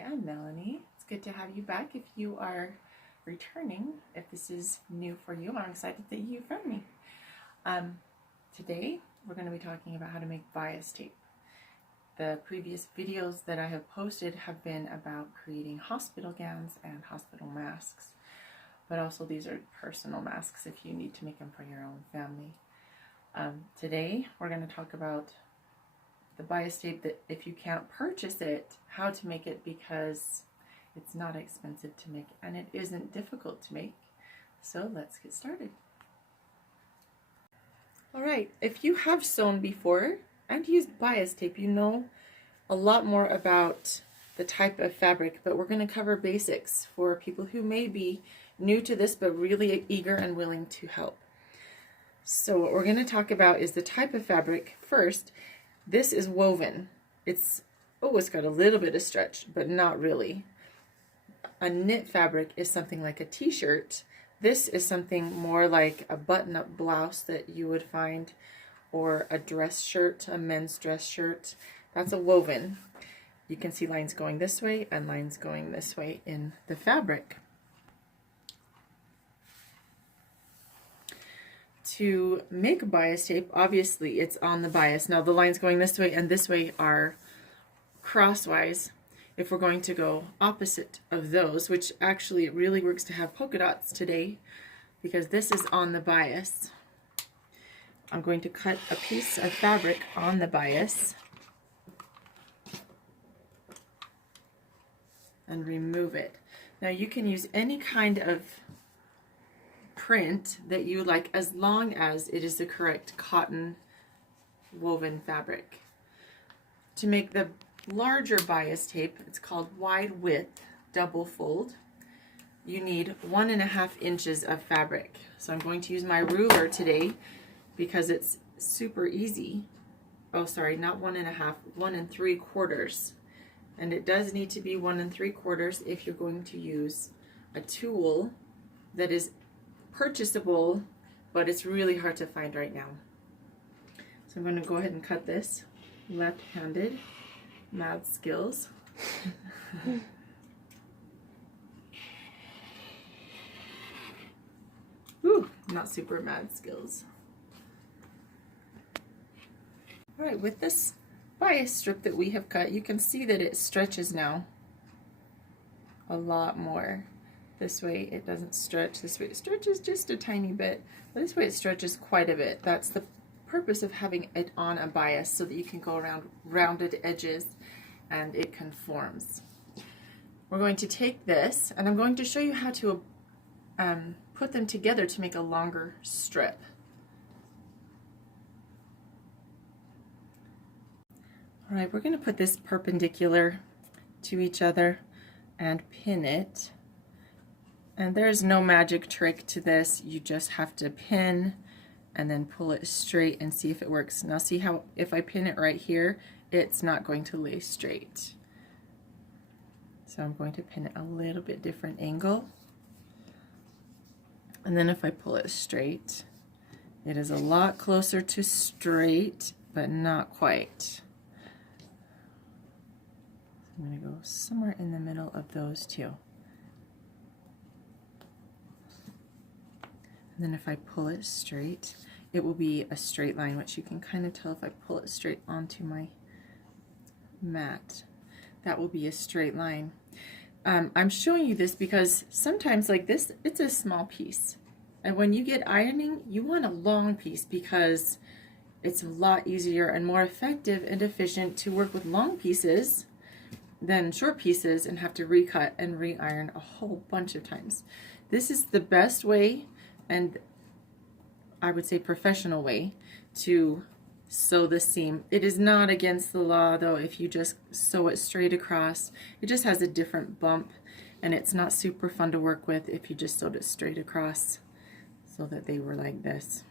Hi, I'm Melanie. It's good to have you back. If you are returning, if this is new for you, I'm excited that you found me. Today, we're going to be talking about how to make bias tape. The previous videos that I have posted have been about creating hospital gowns and hospital masks, but also these are personal masks if you need to make them for your own family. Today, we're going to talk about the bias tape, that if you can't purchase it, how to make it, because it's not expensive to make and it isn't difficult to make. So let's get started. Alright, if you have sewn before and used bias tape, you know a lot more about the type of fabric, but we're going to cover basics for people who may be new to this but really eager and willing to help. So what we're going to talk about is the type of fabric first. This is woven. It's got a little bit of stretch, but not really. A knit fabric is something like a t-shirt. This is something more like a button-up blouse that you would find, or a dress shirt, a men's dress shirt. That's a woven. You can see lines going this way and lines going this way in the fabric. To make bias tape, obviously it's on the bias. Now the lines going this way and this way are crosswise. If we're going to go opposite of those, which actually it really works to have polka dots today, because this is on the bias, I'm going to cut a piece of fabric on the bias and remove it. Now you can use any kind of print that you like, as long as it is the correct cotton woven fabric. To make the larger bias tape, it's called wide width double fold, you need 1.5 inches of fabric. So I'm going to use my ruler today because it's super easy. Oh, sorry, not 1.5, 1 3/4. And it does need to be 1 3/4 if you're going to use a tool that is purchasable, but it's really hard to find right now. So I'm going to go ahead and cut this left-handed. Mad skills. Ooh, not super mad skills. Alright, with this bias strip that we have cut, you can see that it stretches now a lot more. This way it doesn't stretch, this way it stretches just a tiny bit, but this way it stretches quite a bit. That's the purpose of having it on a bias, so that you can go around rounded edges and it conforms. We're going to take this and I'm going to show you how to put them together to make a longer strip. Alright, we're going to put this perpendicular to each other and pin it. And there's no magic trick to this. You just have to pin and then pull it straight and see if it works. Now see how if I pin it right here, it's not going to lay straight. So I'm going to pin it a little bit different angle. And then if I pull it straight, it is a lot closer to straight, but not quite. I'm going to go somewhere in the middle of those two. And then if I pull it straight, it will be a straight line, which you can kind of tell if I pull it straight onto my mat. That will be a straight line. I'm showing you this because sometimes, like this, it's a small piece. And when you get ironing, you want a long piece because it's a lot easier and more effective and efficient to work with long pieces than short pieces and have to recut and re-iron a whole bunch of times. This is the best way, and I would say professional way, to sew the seam. It is not against the law though if you just sew it straight across. It just has a different bump and it's not super fun to work with if you just sewed it straight across so that they were like this.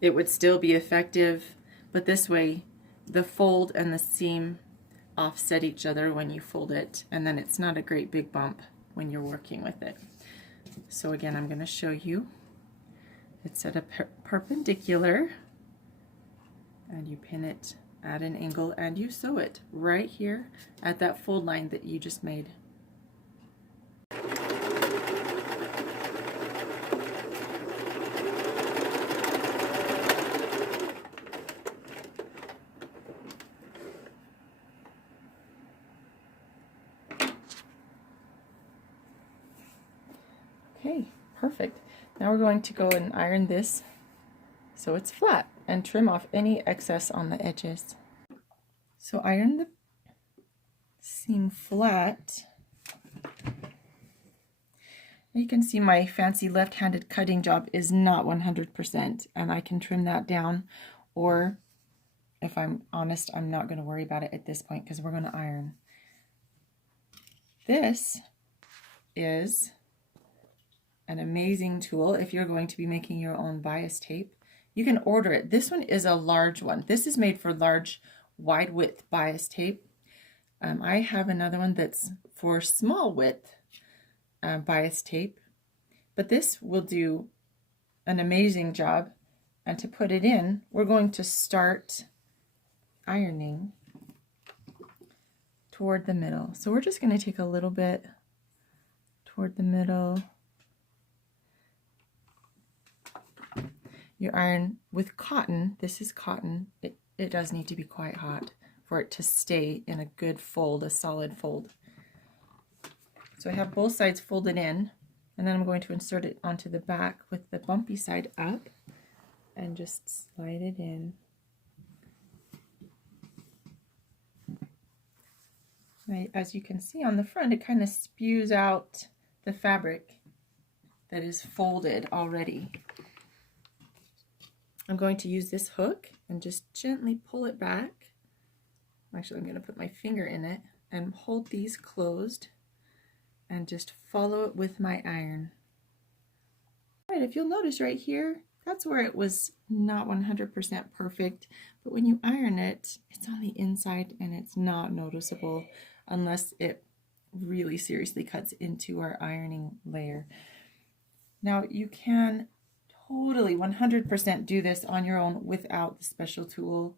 It would still be effective, but this way the fold and the seam offset each other when you fold it, and then it's not a great big bump when you're working with it. So again, I'm going to show you. It's at a perpendicular and you pin it at an angle, and you sew it right here at that fold line that you just made. Okay, perfect. Now we're going to go and iron this so it's flat and trim off any excess on the edges. So iron the seam flat. You can see my fancy left-handed cutting job is not 100%, and I can trim that down, or if I'm honest, I'm not going to worry about it at this point because we're going to iron. This is an amazing tool if you're going to be making your own bias tape. You can order it. This one is a large one. This is made for large, wide width bias tape. I have another one that's for small width bias tape, but this will do an amazing job. And to put it in, we're going to start ironing toward the middle. So we're just going to take a little bit toward the middle. You iron with cotton. This is cotton. It does need to be quite hot for it to stay in a good fold, a solid fold. So I have both sides folded in, and then I'm going to insert it onto the back with the bumpy side up and just slide it in. Right, as you can see on the front, it kind of spews out the fabric that is folded already. I'm going to use this hook and just gently pull it back. Actually, I'm going to put my finger in it and hold these closed and just follow it with my iron. All right, if you'll notice right here, that's where it was not 100% perfect, but when you iron it, it's on the inside and it's not noticeable unless it really seriously cuts into our ironing layer. Now you can totally 100% do this on your own without the special tool.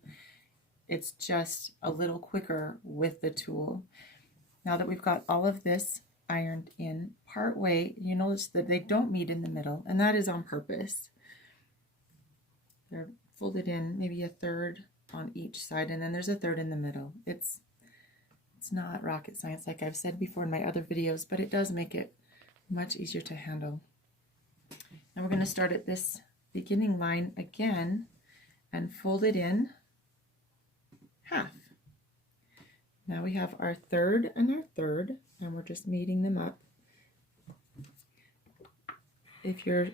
It's just a little quicker with the tool. Now that we've got all of this ironed in part way, you notice that they don't meet in the middle, and that is on purpose. They're folded in maybe a third on each side, and then there's a third in the middle. It's not rocket science like I've said before in my other videos, but it does make it much easier to handle. Now we're going to start at this beginning line again and fold it in half. Now we have our third and our third, and we're just meeting them up. If your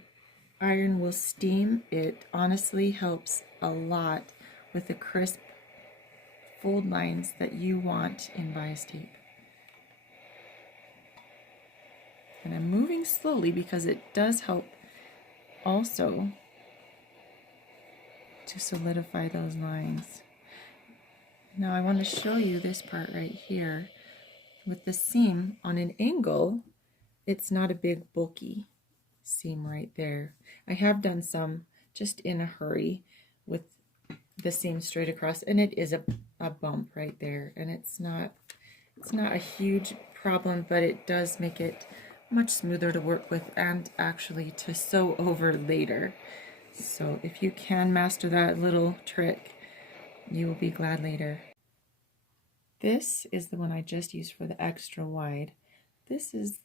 iron will steam, it honestly helps a lot with the crisp fold lines that you want in bias tape. And I'm moving slowly because it does help also to solidify those lines. Now I want to show you this part right here. With the seam on an angle, it's not a big bulky seam right there. I have done some just in a hurry with the seam straight across, and it is a bump right there, and it's not a huge problem, but it does make it much smoother to work with and actually to sew over later. So if you can master that little trick, you will be glad later. This is the one I just used for the extra wide. This is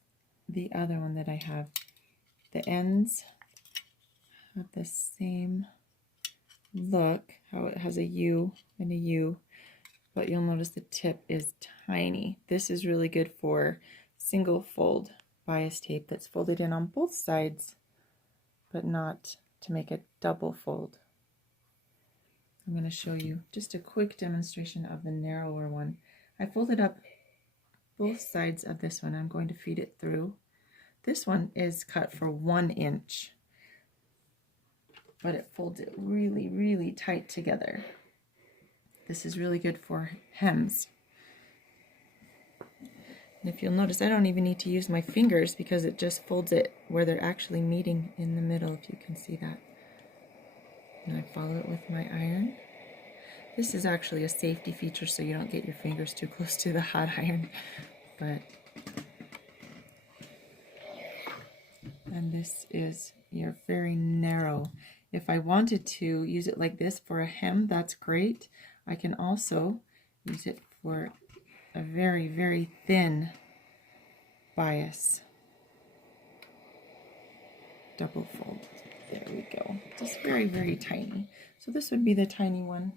the other one that I have. The ends have the same look, how it has a U and a U, but you'll notice the tip is tiny. This is really good for single fold bias tape that's folded in on both sides, but not to make a double fold. I'm going to show you just a quick demonstration of the narrower one. I folded up both sides of this one. I'm going to feed it through. This one is cut for 1 inch, but it folds it really, really tight together. This is really good for hems. And if you'll notice, I don't even need to use my fingers because it just folds it where they're actually meeting in the middle, if you can see that. And I follow it with my iron. This is actually a safety feature so you don't get your fingers too close to the hot iron. But and this is your very narrow. If I wanted to use it like this for a hem, that's great. I can also use it for a very, very thin bias. Double fold. There we go. Just very, very tiny. So this would be the tiny one.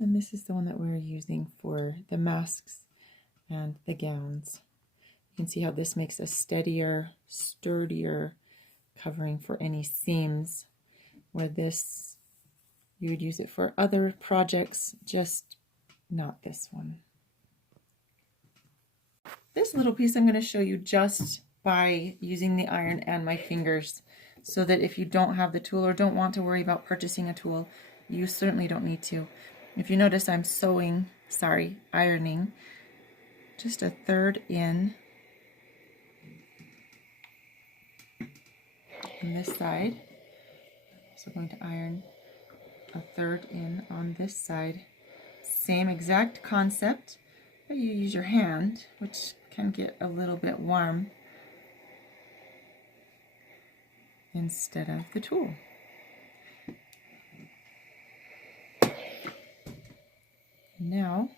And this is the one that we're using for the masks and the gowns. You can see how this makes a steadier, sturdier covering for any seams, where this, you would use it for other projects, just not this one. This little piece I'm going to show you just by using the iron and my fingers, so that if you don't have the tool or don't want to worry about purchasing a tool, you certainly don't need to. If you notice, I'm ironing just a third in on this side. I'm also going to iron a third in on this side. Same exact concept, but you use your hand, which can get a little bit warm, instead of the tool. Now,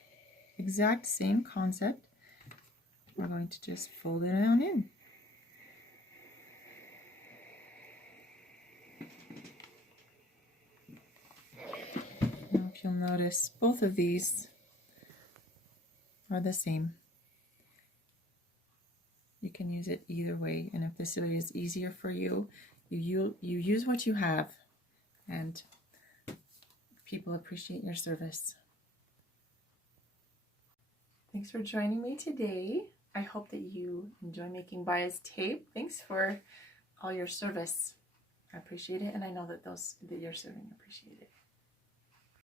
exact same concept, we're going to just fold it on in. Now, if you'll notice, both of these are the same. You can use it either way, and if this way is easier for you, you use what you have, and people appreciate your service. Thanks for joining me today. I hope that you enjoy making bias tape. Thanks for all your service. I appreciate it, and I know that those that you're serving appreciate it.